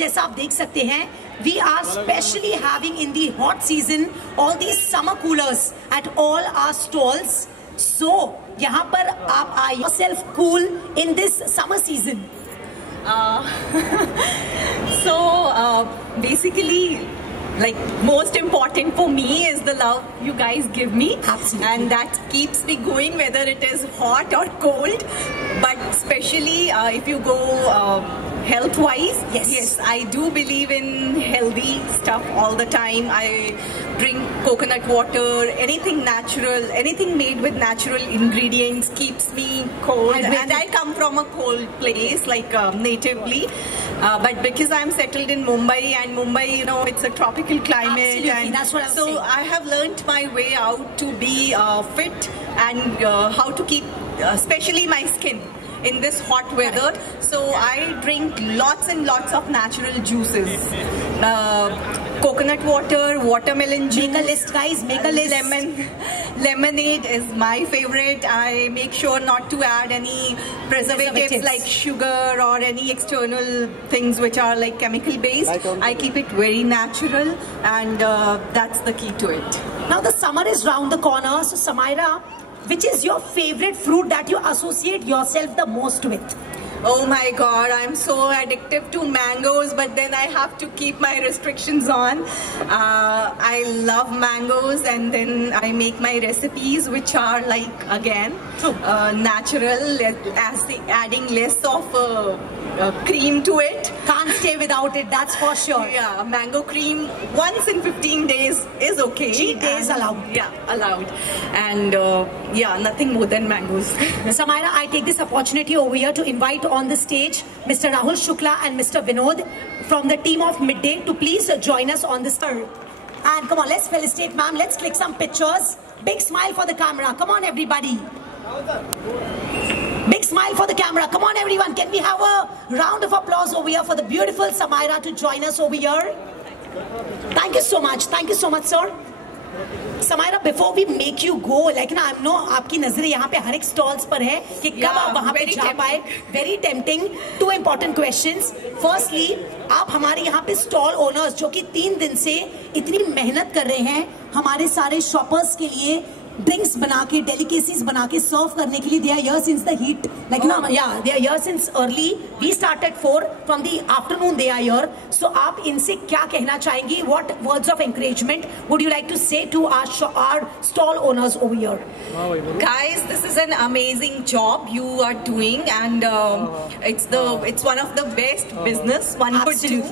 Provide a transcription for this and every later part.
जैसा आप देख सकते हैं, we are specially having in the hot season all these summer coolers at all our stalls. So यहाँ पर आप are yourself cool in this summer season. Basically, like, most important for me is the love you guys give me. Absolutely. And that keeps me going whether it is hot or cold. But especially if you go health wise, yes, I do believe in healthy stuff all the time. I drink coconut water, anything natural, anything made with natural ingredients keeps me cold. And I come from a cold place, like natively. But because I'm settled in Mumbai, and Mumbai, you know, it's a tropical climate. Absolutely, and that's what I'm saying. So I have learnt my way out to be fit and how to keep, especially my skin in this hot weather. So I drink lots and lots of natural juices. Coconut water, watermelon juice. Make a list, guys, make a list. Lemonade is my favorite. I make sure not to add any preservatives like sugar or any external things which are like chemical based. I keep it very natural, and that's the key to it. Now the summer is round the corner, so Samaira, which is your favorite fruit that you associate yourself the most with? Oh my God, I'm so addictive to mangoes, but then I have to keep my restrictions on. I love mangoes, and then I make my recipes which are like, again, natural, adding less of cream to it. Can't stay without it, that's for sure. Yeah, mango cream once in 15 days is okay. Cheat days allowed. Yeah, allowed. And yeah, nothing more than mangoes. Samaira, I take this opportunity over here to invite on the stage Mr. Rahul Shukla and Mr. Vinod from the team of Midday to please join us on this stage. And come on, let's felicitate ma'am. Let's click some pictures. Big smile for the camera. Come on, everybody. Big smile for the camera. Come on, everyone. Can we have a round of applause over here for the beautiful Samaira to join us over here? Thank you so much. Thank you so much, sir. Samaira, before we make you go, like ना, I know आपकी नजर यहाँ पे हर एक stalls पर है कि कब आप वहाँ पे जा पाए. Very tempting. Two important questions. Firstly, आप हमारे यहाँ पे stall owners जो कि 3 दिन से इतनी मेहनत कर रहे हैं हमारे सारे shoppers के लिए ड्रिंक्स बना के डेलिकेसीज बना के सर्व करने के लिए they are here since the heat like ना या they are here since early we start at 4 from the afternoon they are here so आप इनसे क्या कहना चाहेंगी what words of encouragement would you like to say to our stall owners over here guys this is an amazing job you are doing and it's one of the best business one could do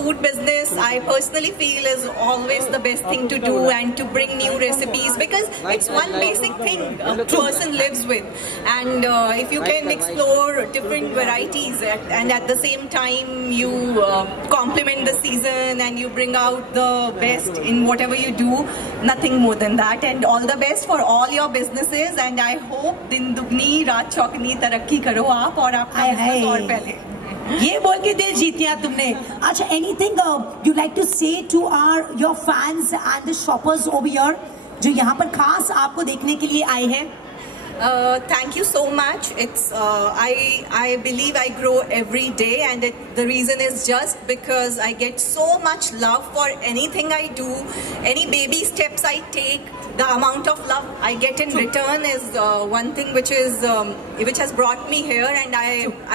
food business I personally feel is always the best thing to do and to bring new recipes because it's one basic thing a person lives with and if you can explore different varieties and at the same time you complement the season and you bring out the best in whatever you do nothing more than that and all the best for all your businesses and I hope दिन दुगनी रात चौगनी तरक्की करो आप और आपका business और पहले ये बोल के दिल जीत लिया तुमने अच्छा anything you like to say to your fans and the shoppers over here जो यहाँ पर खास आपको देखने के लिए आए हैं thank you so much it's I believe I grow every day and the reason is just because I get so much love for anything I do any baby steps I take the amount of love I get in return is one thing which has brought me here and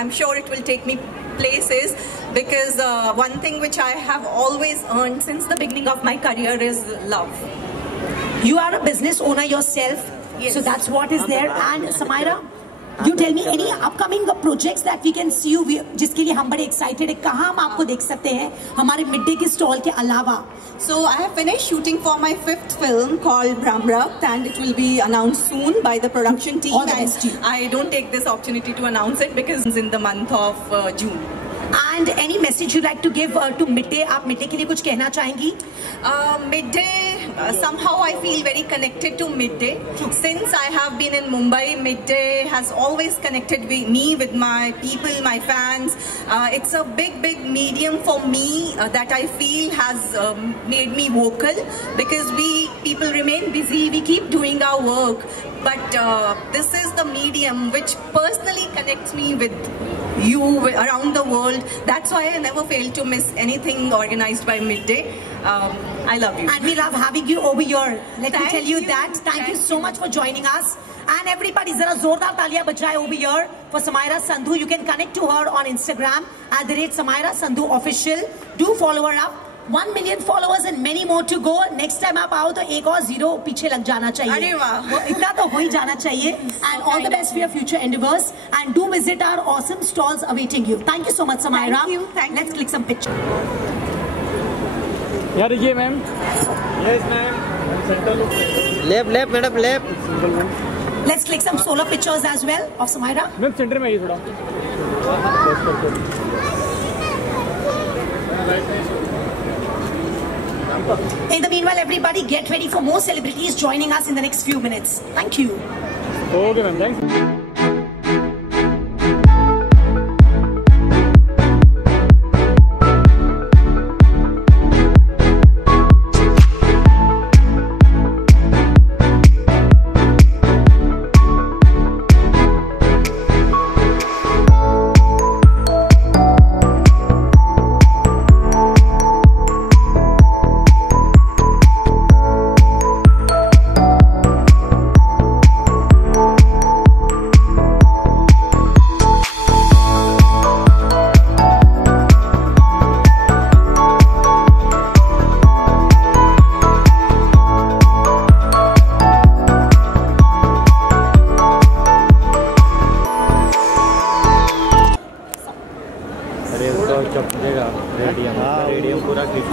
I'm sure it will take me places because one thing which I have always earned since the beginning of my career is love. You are a business owner yourself, yes. So that's what is there. And Samaira, you tell me any upcoming projects that we can see you, जिसके लिए हम बड़े excited हैं. कहाँ हम आपको देख सकते हैं हमारे midday के stall के अलावा? So I have finished shooting for my 5th film called Brahmrat and it will be announced soon by the production team. All the best to you. I don't take this opportunity to announce it because it's in the month of June. And any message you like to give to Midday? आप Midday के लिए कुछ कहना चाहेंगी? Midday, somehow I feel very connected to Midday. Since I have been in Mumbai, Midday has always connected me with my people, my fans. It's a big medium for me that I feel has made me vocal because people remain busy, we keep doing our work. But this is the medium which personally connects me with you around the world. That's why I never fail to miss anything organized by Midday. I love you. And we love having you over here. Let me tell you that. Thank you so much for joining us. And everybody, zara zordar taaliyan bajaye over here for Samaira Sandhu. You can connect to her on Instagram @Samaira Sandhu Official. Do follow her up. 1 million followers and many more to go. Next time आप आओ तो एक और zero पीछे लग जाना चाहिए. अरे वाह. इतना तो हो ही जाना चाहिए. And all the best for your future endeavors. And do visit our awesome stalls awaiting you. Thank you so much, Samaira. Thank you. Let's click some pictures. यार ये ma'am. Yes ma'am. Left madam left. Let's click some solo pictures as well of Samaira. Ma'am centre में आइए थोड़ा. In the meanwhile, everybody get ready for more celebrities joining us in the next few minutes. Thank you. Okay ma'am, thanks.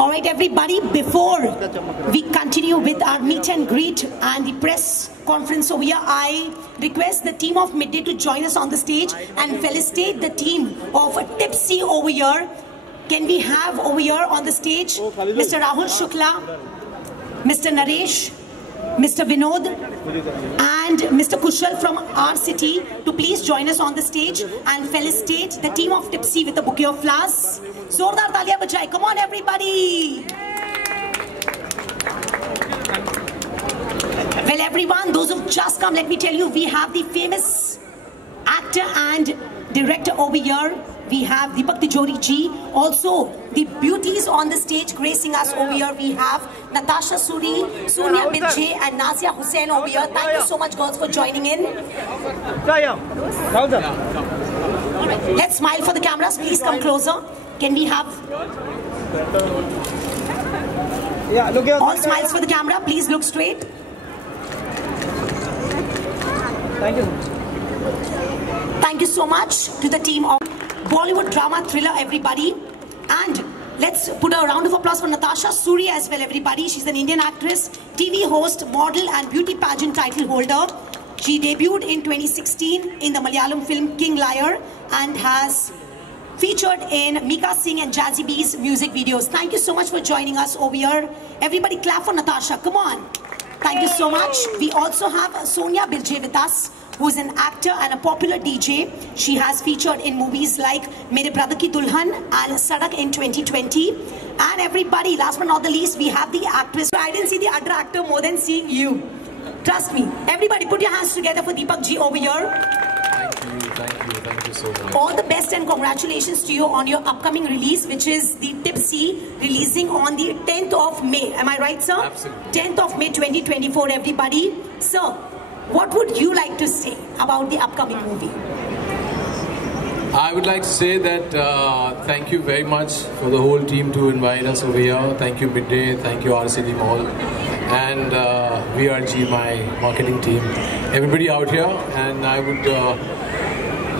Alright everybody, before we continue with our meet and greet and the press conference over here, I request the team of Midday to join us on the stage and felicitate the team of Tipsy over here. Can we have over here on the stage Mr. Rahul Shukla, Mr. Naresh, Mr. Vinod and Mr. Kushal from our city to please join us on the stage and felicitate the team of Tipsy with a bouquet of flowers. Zordar taaliyan bajaye. Come on everybody. Well everyone, those who've just come, let me tell you, we have the famous actor and director over here. We have Deepak Tijori ji. Also, the beauties on the stage gracing us over here. We have Natasha Suri, Sonia Bijay and Nazia Hussain over here. Thank you so much girls for joining in. Let's smile for the cameras. Please come closer. Can we have... all smiles for the camera. Please look straight. Thank you. Thank you so much to the team of Bollywood drama thriller, everybody. And let's put a round of applause for Natasha Suri as well, everybody. She's an Indian actress, TV host, model and beauty pageant title holder. She debuted in 2016 in the Malayalam film King Lear and has featured in Mika Singh and Jazzy B's music videos. Thank you so much for joining us over here. Everybody clap for Natasha. Come on. Thank you so much. We also have Sonia Bijay with us, who is an actor and a popular DJ. She has featured in movies like Mere Brother Ki Dulhan and Sadak in 2020. And everybody, last but not the least, we have the actress. I didn't see the other actor more than seeing you. Trust me. Everybody put your hands together for Deepak ji over here. Thank you so much. All the best and congratulations to you on your upcoming release, which is the Tipsy, releasing on the 10th of May. Am I right, sir? Absolutely. 10th of May 2024, everybody. Sir, what would you like to say about the upcoming movie? I would like to say that thank you very much for the whole team to invite us over here. Thank you Midday, thank you RCD Mall and VRG, my marketing team. Everybody out here, and I would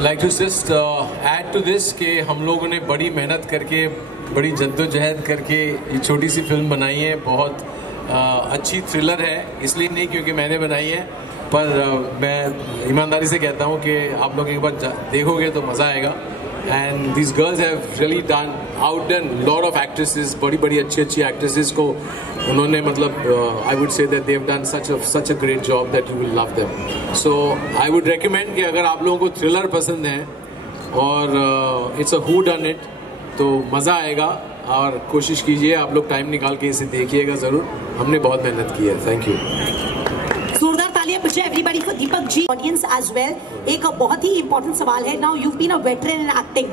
like to just add to this कि हम लोगों ने बड़ी मेहनत करके, बड़ी जद्दोजहद करके ये छोटी सी फिल्म बनाई है. बहुत अच्छी थ्रिलर है, इसलिए नहीं क्योंकि मैंने बनाई है, पर मैं ईमानदारी से कहता हूँ कि आप लोग एक बार देखोगे तो मज़ा आएगा. And these girls have really outdone lot of actresses, बड़ी अच्छी actresses को उन्होंने मतलब I would say that they have done such a great job that you will love them. So I would recommend कि अगर आप लोगों को thriller पसंद है और it's a who done it, तो मज़ा आएगा और कोशिश कीजिए आप लोग टाइम निकाल के इसे देखिएगा ज़रूर. हमने बहुत मेहनत की है. Thank you. Zordar taaliyan bajaye everybody for Deepak ji audience as well, एक बहुत ही इंपॉर्टेंट सवाल है. Now you've been a veteran in acting,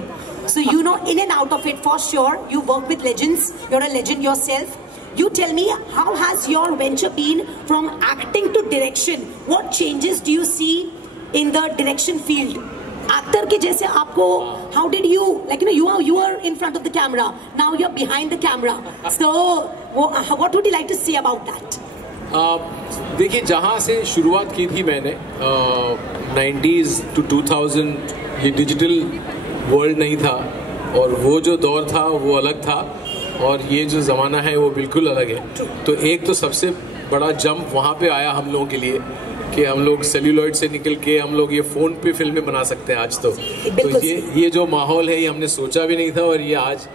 so you know in and out of it for sure. You work with legends, you're a legend yourself. You tell me, how has your venture been from acting to direction? What changes do you see in the direction field? Actor के जैसे आपको, how did you, like you are in front of the camera, now you're behind the camera, so what would you like to say about that? देखिए, जहाँ से शुरुआत की थी मैंने 90s to 2000, ये डिजिटल वर्ल्ड नहीं था, और वो जो दौर था वो अलग था, और ये जो ज़माना है वो बिल्कुल अलग है. तो एक तो सबसे बड़ा जंप वहाँ पे आया हम लोगों के लिए कि हम लोग सेल्यूलॉइड से निकल के हम लोग ये फ़ोन पे फिल्में बना सकते हैं आज. तो ये जो माहौल है ये हमने सोचा भी नहीं था, और ये आज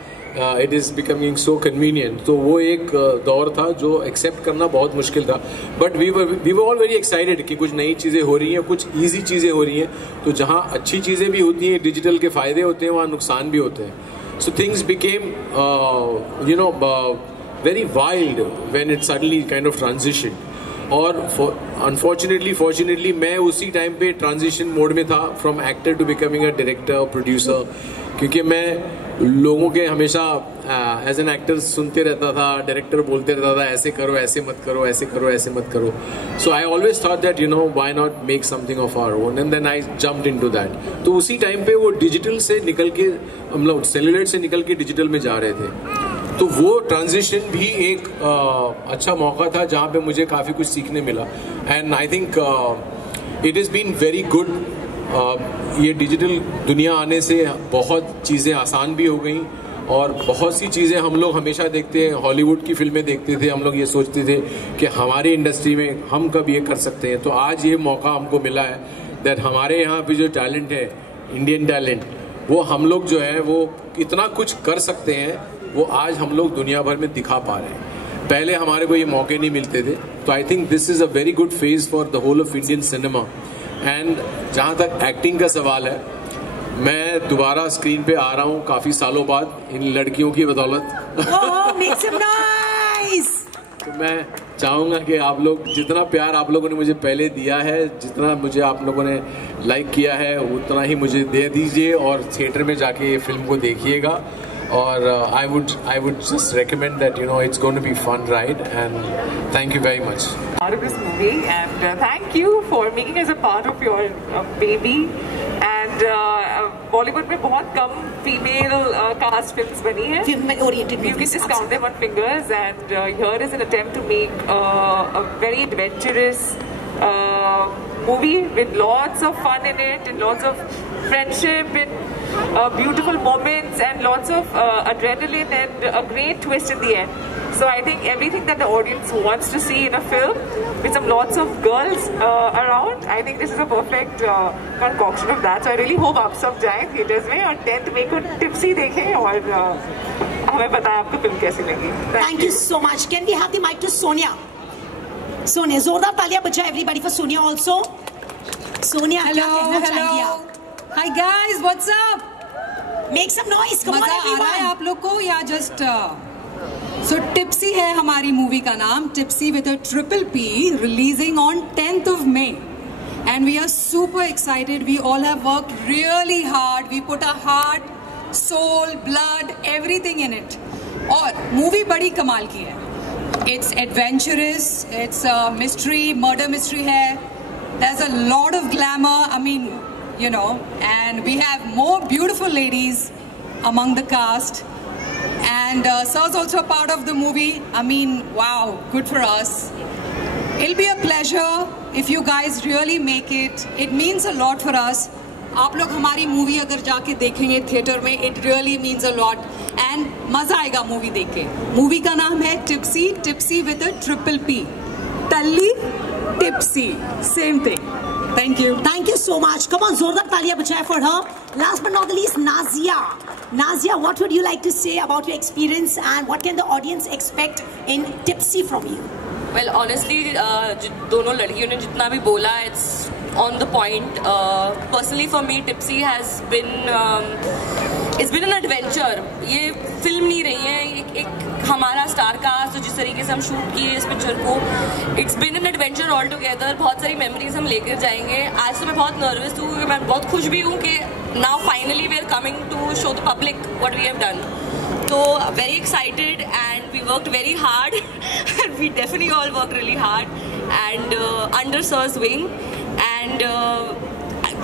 it is becoming so convenient. तो वो एक दौर था जो एक्सेप्ट करना बहुत मुश्किल था, but we were all very excited कि कुछ नई चीज़ें हो रही हैं, कुछ ईजी चीज़ें हो रही हैं. तो जहाँ अच्छी चीज़ें भी होती हैं, डिजिटल के फ़ायदे होते हैं, वहाँ नुकसान भी होते हैं. So things became, very wild when it suddenly kind of transitioned. और fortunately मैं उसी टाइम पे ट्रांजिशन मोड में था from actor to becoming a director producer, क्योंकि मैं लोगों के हमेशा एज एन एक्टर सुनते रहता था, डायरेक्टर बोलते रहता था ऐसे करो, ऐसे मत करो, ऐसे करो, ऐसे मत करो. So I always thought that why not make something of our own, and then I jumped into that. तो उसी टाइम पे वो डिजिटल से निकल के, हम लोग सेल्यूलॉइड से निकल के डिजिटल में जा रहे थे. तो वो ट्रांजिशन भी एक अच्छा मौका था जहाँ पे मुझे काफ़ी कुछ सीखने मिला. And I think it is been very good. ये डिजिटल दुनिया आने से बहुत चीज़ें आसान भी हो गई, और बहुत सी चीज़ें हम लोग हमेशा देखते हैं, हॉलीवुड की फिल्में देखते थे, हम लोग ये सोचते थे कि हमारी इंडस्ट्री में हम कब ये कर सकते हैं. तो आज ये मौका हमको मिला है दैट हमारे यहाँ पे जो टैलेंट है, इंडियन टैलेंट, वो हम लोग जो है वो इतना कुछ कर सकते हैं, वो आज हम लोग दुनिया भर में दिखा पा रहे हैं. पहले हमारे को ये मौके नहीं मिलते थे. तो I think this is a very good phase for the whole of Indian cinema. And जहाँ तक एक्टिंग का सवाल है, मैं दोबारा स्क्रीन पे आ रहा हूँ काफ़ी सालों बाद इन लड़कियों की बदौलत. तो मैं चाहूँगा कि आप लोग जितना प्यार आप लोगों ने मुझे पहले दिया है, जितना मुझे आप लोगों ने लाइक किया है, उतना ही मुझे दे दीजिए, और थिएटर में जाके ये फिल्म को देखिएगा. और I would just recommend that it's going to be fun ride, and thank you very much. Part of this movie, and thank you for making us a part of your baby. And Bollywood में बहुत कम female cast films बनी हैं. Film oriented movies. You can just count them on fingers, and here is an attempt to make a very adventurous movie with lots of fun in it, and lots of friendship, and beautiful moments, and lots of adrenaline, and a great twist in the end. So I think everything that the audience wants to see in a film with some lots of girls around, I think this is a perfect concoction of that. So I really hope आप सब जाएं theaters में, और 10th May को tipsy देखें, और हमें बताएं आपको फिल्म कैसी लगी. Thank you so much. Can we have the mic to Sonia? Sonia, जोरदार तालियां बजाएं everybody for Sonia also. Sonia, क्या कहना चाहेंगी आप? Hi guys, what's up? Make some noise, come on everyone. मजा आ रहा है आप लोग को या just So Tipsy है हमारी मूवी का नाम, Tipsy with a triple P, releasing on 10th of May. And we are super excited. We all have worked really hard. We put our heart, soul, blood, everything in it. और movie बड़ी कमाल की है. It's adventurous, it's a mystery, murder mystery है. There's a lot of glamour, I mean, and we have more beautiful ladies among the cast. And Sir's also a part of the movie. I mean, wow, good for us. It'll be a pleasure if you guys really make it. It means a lot for us. आप लोग हमारी movie अगर जाके देखेंगे theatre में, it really means a lot. And मजा आएगा movie देख के. मूवी का नाम है Tipsy, Tipsy with a triple P. Talli, Tipsy, same thing. Thank you. Thank you so much. Come on, जोरदार तालियां बजाएं for her. Last but not the least, Nazia. Nazia, what would you like to say about your experience, and what can the audience expect in Tipsy from you? Well, honestly, दोनों लड़कियों ने जितना भी बोला, it's on the point. Personally, for me, Tipsy has been it's been an adventure. ये film नहीं रही है, एक हमारा स्टार कास्ट जिसे तरीके से हम शूट किए इस पिक्चर को, it's been an adventure all together. बहुत सारी मेमोरीज हम लेकर जाएंगे। आज तो मैं बहुत नर्वस हूँ, क्योंकि मैं बहुत खुश भी हूँ कि now finally we are coming to show the public what we have done. So very excited, and we worked very hard. We definitely all worked really hard, and under Sir's wing, and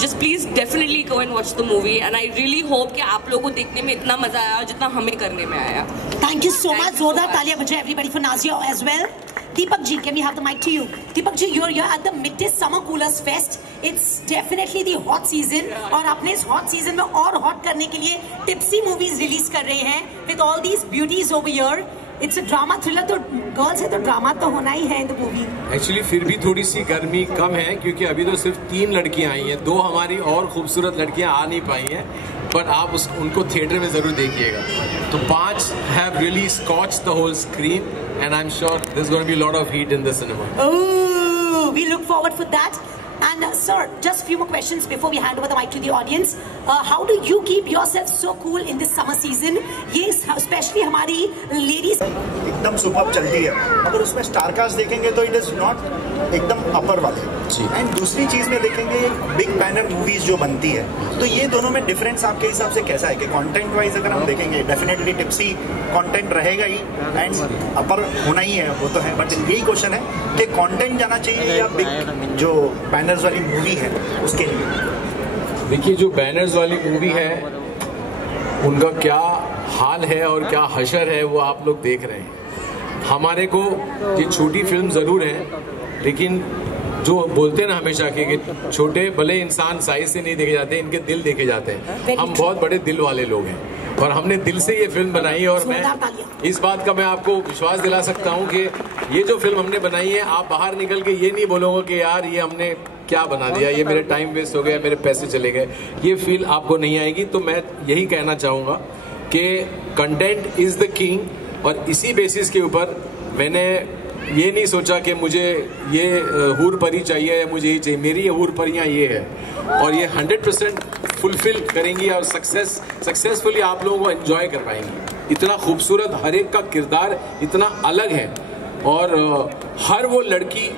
just please definitely go and watch the movie. And I really hope कि आप लोगों को देखने में इतना मजा आया जितना हमें करने में आया। Thank you so much. जोरदार तालियां बजाएं everybody for Nazia as well. Deepak ji, can we have the mic to you? Deepak ji, you're here at the Midday Summer Coolers Fest. It's definitely the hot season. और आपने इस hot season में और hot करने के लिए Tipsy movies release कर रहे हैं with all these beauties over here. It's a drama thriller, तो girls है तो drama तो होना ही है in the movie. Actually फिर भी थोड़ी सी गर्मी कम है, क्योंकि अभी तो सिर्फ 3 लड़कियां आई हैं, 2 हमारी और खूबसूरत लड़कियां आ नहीं पाई हैं, पर आप उनको थिएटर में जरूर देखिएगा। तो 5 have really scorched the whole screen, and I'm sure there's going to be a lot of heat in the cinema. Oh, we look forward for that. And sir, just few more questions before we hand over the mic to the audience. How do you keep yourself so cool in this summer season? ये especially हमारी ladies एकदम super चलती है, अगर उसमें star cast देखेंगे तो it is not एकदम अपर वाले। एंड दूसरी चीज में देखेंगे बिग बैनर मूवीज जो बनती है, तो ये दोनों में डिफरेंस आपके हिसाब से कैसा है? कि कंटेंट वाइज अगर हम देखेंगे डेफिनेटली टिप्सी कंटेंट रहेगा ही, एंड अपर होना ही है, वो तो है, बट यही क्वेश्चन है कि कंटेंट जाना चाहिए या बिग जो बैनर्स वाली मूवी है उसके लिए? देखिए, जो बैनर्स वाली मूवी है उनका क्या हाल है और क्या हशर है वो आप लोग देख रहे हैं। हमारे को ये छोटी फिल्म ज़रूर है, लेकिन जो बोलते हैं ना हमेशा कि छोटे भले इंसान साइज से नहीं देखे जाते, इनके दिल देखे जाते हैं। हम बहुत बड़े दिल वाले लोग हैं और हमने दिल से ये फिल्म बनाई है, और मैं इस बात का मैं आपको विश्वास दिला सकता हूँ कि ये जो फिल्म हमने बनाई है, आप बाहर निकल के ये नहीं बोलोगे कि यार ये हमने क्या बना दिया, ये मेरे टाइम वेस्ट हो गया, मेरे पैसे चले गए, ये फील आपको नहीं आएगी। तो मैं यही कहना चाहूँगा कि कंटेंट इज़ द किंग, और इसी बेसिस के ऊपर मैंने ये नहीं सोचा कि मुझे ये हूर परी चाहिए या मुझे ये चाहिए। मेरी ये हूर परियाँ ये है, और ये 100% फुलफिल करेंगी और सक्सेसफुली आप लोगों को एंजॉय कर पाएंगी। इतना खूबसूरत, हर एक का किरदार इतना अलग है, और हर वो लड़की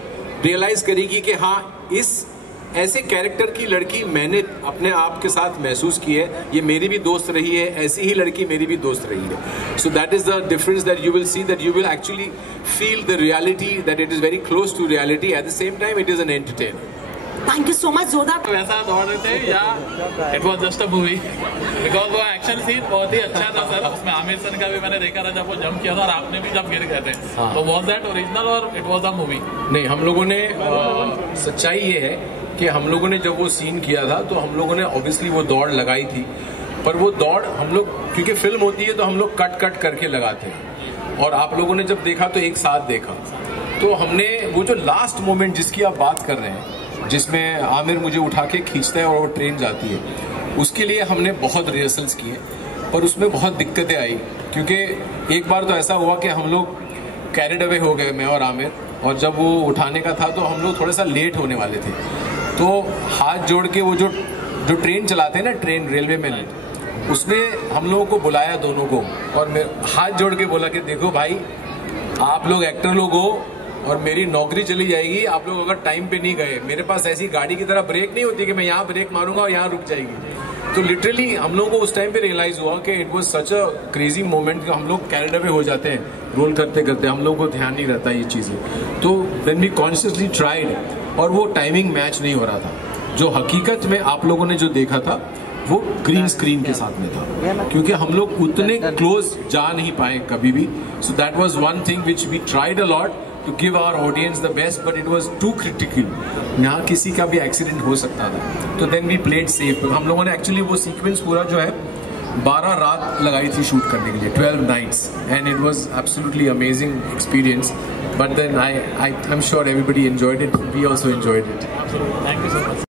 रियलाइज करेगी कि हाँ, इस ऐसे कैरेक्टर की लड़की मैंने अपने आप के साथ महसूस की है, ये मेरी भी दोस्त रही है, ऐसी ही लड़की मेरी भी दोस्त रही है। So that is the difference that you will see, that you will actually feel the reality, that it is very close to reality, at the same time it is an entertainer. Thank you so much. जोरदार। वैसा दौड़ रहे थे या it was just a movie? Because वो action scene बहुत ही अच्छा था सर। उसमें आमिर सर का भी मैंने देखा था जब वो जंप किया था, और आपने भी जब गिर गए थे। तो वॉज दैट ओरिजिनल और इट वॉज अ मूवी? नहीं, हम लोगों ने सच्चाई ये है कि हम लोगों ने जब वो सीन किया था तो हम लोगों ने ऑब्वियसली वो दौड़ लगाई थी, पर वो दौड़ हम लोग, क्योंकि फिल्म होती है तो हम लोग कट करके लगाते हैं, और आप लोगों ने जब देखा तो एक साथ देखा। तो हमने वो जो लास्ट मोमेंट जिसकी आप बात कर रहे हैं, जिसमें आमिर मुझे उठा के खींचता है और वो ट्रेन जाती है, उसके लिए हमने बहुत रिहर्सल्स किए, पर उसमें बहुत दिक्कतें आई, क्योंकि एक बार तो ऐसा हुआ कि हम लोग कैरिड अवे हो गए, मैं और आमिर, और जब वो उठाने का था तो हम लोग थोड़ा सा लेट होने वाले थे। तो हाथ जोड़ के वो जो ट्रेन चलाते हैं ना, ट्रेन रेलवे में, उसने हम लोगों को बुलाया दोनों को, और मैं हाथ जोड़ के बोला कि देखो भाई, आप लोग एक्टर लोग हो और मेरी नौकरी चली जाएगी आप लोग अगर टाइम पे नहीं गए। मेरे पास ऐसी गाड़ी की तरह ब्रेक नहीं होती कि मैं यहाँ ब्रेक मारूंगा और यहाँ रुक जाएगी। तो लिटरली हम लोगों को उस टाइम पे रियलाइज हुआ कि it was such a crazy moment कि हम लोग कैरिड अवे हो जाते हैं रोल करते करते, हम लोगों को ध्यान नहीं रहता ये चीजें। तो व्हेन वी कॉन्शियसली ट्राइड, और वो टाइमिंग मैच नहीं हो रहा था। जो हकीकत में आप लोगों ने जो देखा था वो ग्रीन स्क्रीन के साथ में था, क्योंकि हम लोग उतने क्लोज जा नहीं पाए कभी भी। So that was one thing which we tried a lot to give our audience the best, but it was too critical. यहाँ किसी का भी एक्सीडेंट हो सकता था, तो then we played safe. हम लोगों ने एक्चुअली वो सीक्वेंस पूरा जो है 12 रात लगाई थी शूट करने के लिए, 12 nights, and it was absolutely amazing experience. But then I'm sure everybody enjoyed it. We also enjoyed it. Thank you so much.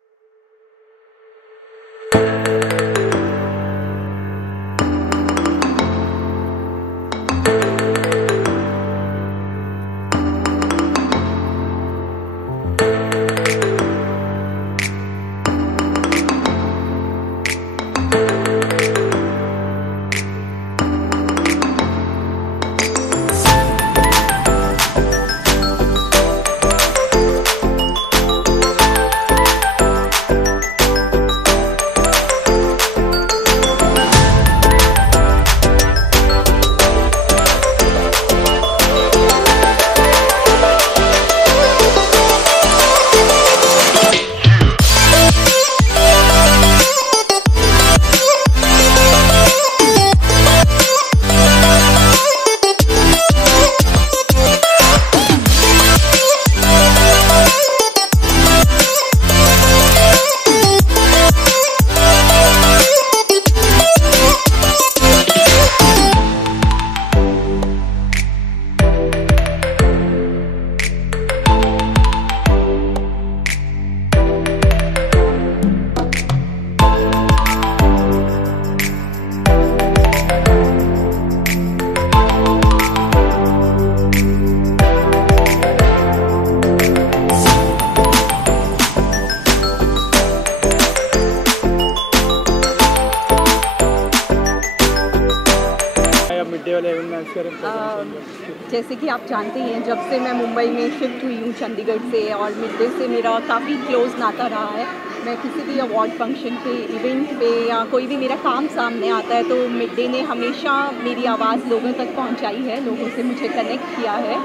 जैसे कि आप जानते हैं, जब से मैं मुंबई में शिफ्ट हुई हूँ चंडीगढ़ से, और मिड डे से मेरा काफ़ी क्लोज नाता रहा है। मैं किसी भी अवार्ड फंक्शन पे, इवेंट पे या कोई भी मेरा काम सामने आता है तो मिड डे ने हमेशा मेरी आवाज़ लोगों तक पहुंचाई है, लोगों से मुझे कनेक्ट किया है,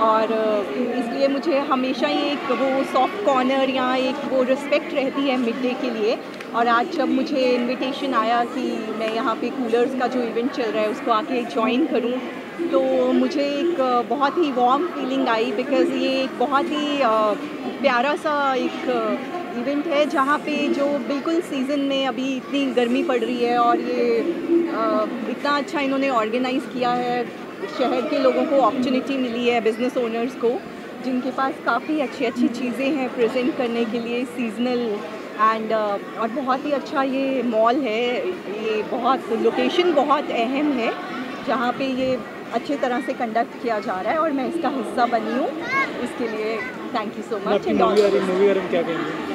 और इसलिए मुझे हमेशा ये एक वो सॉफ्ट कॉर्नर या एक वो रिस्पेक्ट रहती है मिड डे के लिए। और आज जब मुझे इनविटेशन आया कि मैं यहाँ पे कूलर्स का जो इवेंट चल रहा है उसको आके ज्वाइन करूँ, तो मुझे एक बहुत ही वार्म फीलिंग आई, बिकॉज़ ये एक बहुत ही प्यारा सा एक इवेंट है जहाँ पे जो बिल्कुल सीज़न में अभी इतनी गर्मी पड़ रही है, और ये इतना अच्छा इन्होंने ऑर्गेनाइज़ किया है। शहर के लोगों को अपॉर्चुनिटी मिली है, बिज़नेस ओनर्स को, जिनके पास काफ़ी अच्छी चीज़ें हैं प्रेजेंट करने के लिए, सीजनल एंड और बहुत ही अच्छा ये मॉल है। ये बहुत लोकेशन बहुत अहम है जहाँ पे ये अच्छे तरह से कंडक्ट किया जा रहा है, और मैं इसका हिस्सा बनी हूँ। इसके लिए thank you so much. Movie क्या कहेंगे?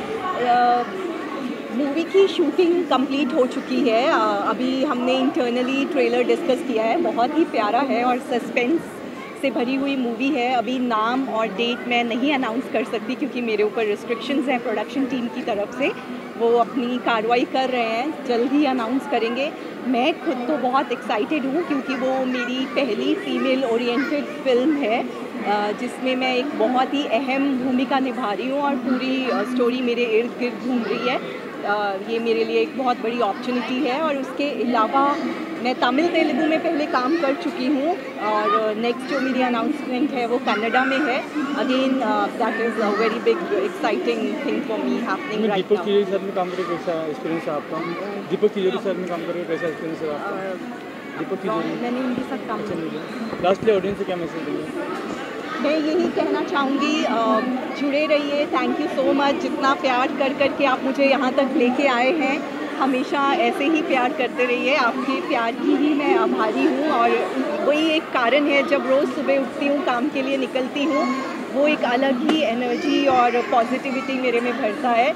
मूवी की शूटिंग कंप्लीट हो चुकी है। अभी हमने इंटरनली ट्रेलर डिस्कस किया है। बहुत ही प्यारा है और सस्पेंस से भरी हुई मूवी है। अभी नाम और डेट मैं नहीं अनाउंस कर सकती क्योंकि मेरे ऊपर रिस्ट्रिक्शंस हैं प्रोडक्शन टीम की तरफ से। वो अपनी कार्रवाई कर रहे हैं, जल्द ही अनाउंस करेंगे। मैं खुद तो बहुत एक्साइटेड हूँ क्योंकि वो मेरी पहली फीमेल ओरिएंटेड फिल्म है जिसमें मैं एक बहुत ही अहम भूमिका निभा रही हूँ, और पूरी स्टोरी मेरे इर्द गिर्द घूम रही है। ये मेरे लिए एक बहुत बड़ी अपॉर्चुनिटी है। और उसके अलावा मैं तमिल तेलुगु में पहले काम कर चुकी हूँ, और नेक्स्ट जो मेरी अनाउंसमेंट है वो कन्नडा में है। Again that is a very big exciting thing for me happening right now. Deepak Tiwari sir में काम करके कैसा एक्सपीरियंस है आपका? दीपक तिवारी सर में काम करके कैसा एक्सपीरियंस है आपका? दीपक तिवारी मैंने उनके साथ काम किया। लास्टली ऑडियंस से क्या मैसेज देंगे? मैं यही कहना चाहूँगी, जुड़े रहिए। थैंक यू सो मच, जितना प्यार कर करके आप मुझे यहाँ तक लेके आए हैं, हमेशा ऐसे ही प्यार करते रहिए। आपके प्यार की ही मैं आभारी हूँ, और वही एक कारण है जब रोज़ सुबह उठती हूँ, काम के लिए निकलती हूँ, वो एक अलग ही एनर्जी और पॉजिटिविटी मेरे में भरता है।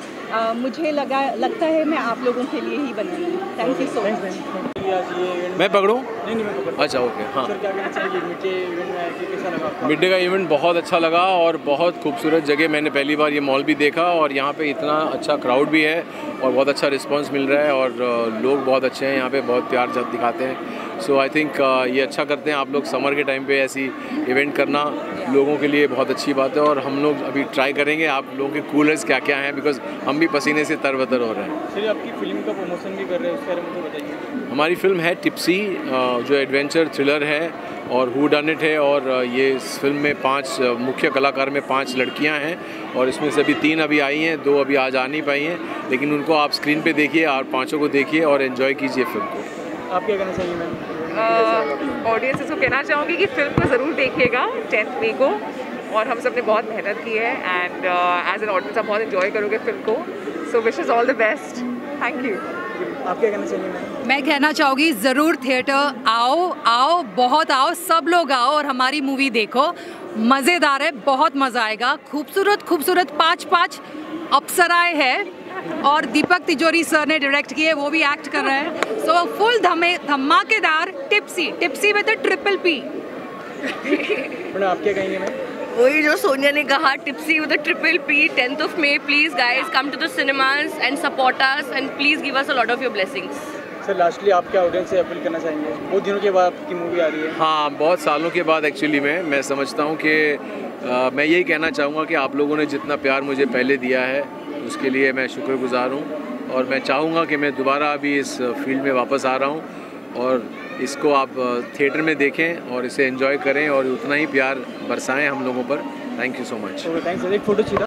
मुझे लगता है मैं आप लोगों के लिए ही बनी हूँ। Thank you so much. मैं पकड़ूँ? नहीं मैं पकड़। अच्छा ओके। हाँ सर, क्या कहना चाहिए मिड डे इवेंट में कैसा लगा आपको? मिड डे का इवेंट बहुत अच्छा लगा और बहुत खूबसूरत जगह। मैंने पहली बार ये मॉल भी देखा, और यहाँ पे इतना अच्छा क्राउड भी है और बहुत अच्छा रिस्पांस मिल रहा है, और लोग बहुत अच्छे हैं यहाँ पे, बहुत प्यार दिखाते हैं। सो आई थिंक ये अच्छा करते हैं आप लोग। समर के टाइम पे ऐसी इवेंट करना लोगों के लिए बहुत अच्छी बात है, और हम लोग अभी ट्राई करेंगे आप लोगों के कूलर्स क्या क्या हैं, बिकॉज हम भी पसीने से तरबतर हो रहे हैं। सर, आपकी फिल्म का प्रमोशन भी कर रहे हैं, उसके बारे में तो बताइए। हमारी फिल्म है टिप्सी, जो एडवेंचर थ्रिलर है और हू डन इट है, और ये इस फिल्म में 5 मुख्य कलाकार में 5 लड़कियां हैं, और इसमें से अभी 3 अभी आई हैं, 2 अभी आज आ नहीं पाई हैं, लेकिन उनको आप स्क्रीन पे देखिए और 5 को देखिए और एंजॉय कीजिए फिल्म को। आप क्या कहना चाहिए मैम? ऑडियंसेस को कहना चाहूँगी कि फिल्म को ज़रूर देखिएगा 10 मई को, और हम सब ने बहुत मेहनत की है, एंड एज एन ऑडियंस आप बहुत एंजॉय करोगे फिल्म को। So wishes all the best. Thank you. आप क्या कहना चाहिए मैम? मैं कहना चाहूँगी ज़रूर थिएटर आओ, बहुत आओ, सब लोग आओ और हमारी मूवी देखो। मज़ेदार है, बहुत मज़ा आएगा। खूबसूरत 5 अप्सराएं हैं, और दीपक तिजोरी सर ने डायरेक्ट किए, वो भी एक्ट कर रहे हैं। सो फुल धमाकेदार टिप्सी विद ट्रिपल पी। आप क्या कहेंगे मैम? वही जो सोनिया ने कहा, tipsy with triple P, 10th of May, please guys come to the cinemas and support us and please give us a lot of your blessings. Sir, lastly आप क्या audience से अपील करना चाहेंगे? बहुत दिनों के बाद आपकी मूवी आ रही है। हाँ, बहुत सालों के बाद एक्चुअली मैं समझता हूँ कि मैं यही कहना चाहूँगा कि आप लोगों ने जितना प्यार मुझे पहले दिया है उसके लिए मैं शुक्रगुजार हूँ, और मैं चाहूँगा कि मैं दोबारा अभी इस फील्ड में वापस आ रहा हूँ, और इसको आप थिएटर में देखें और इसे एंजॉय करें और उतना ही प्यार बरसाएं हम लोगों पर। Thank you so much. Thanks sir. एक फ़ोटो चाहिए।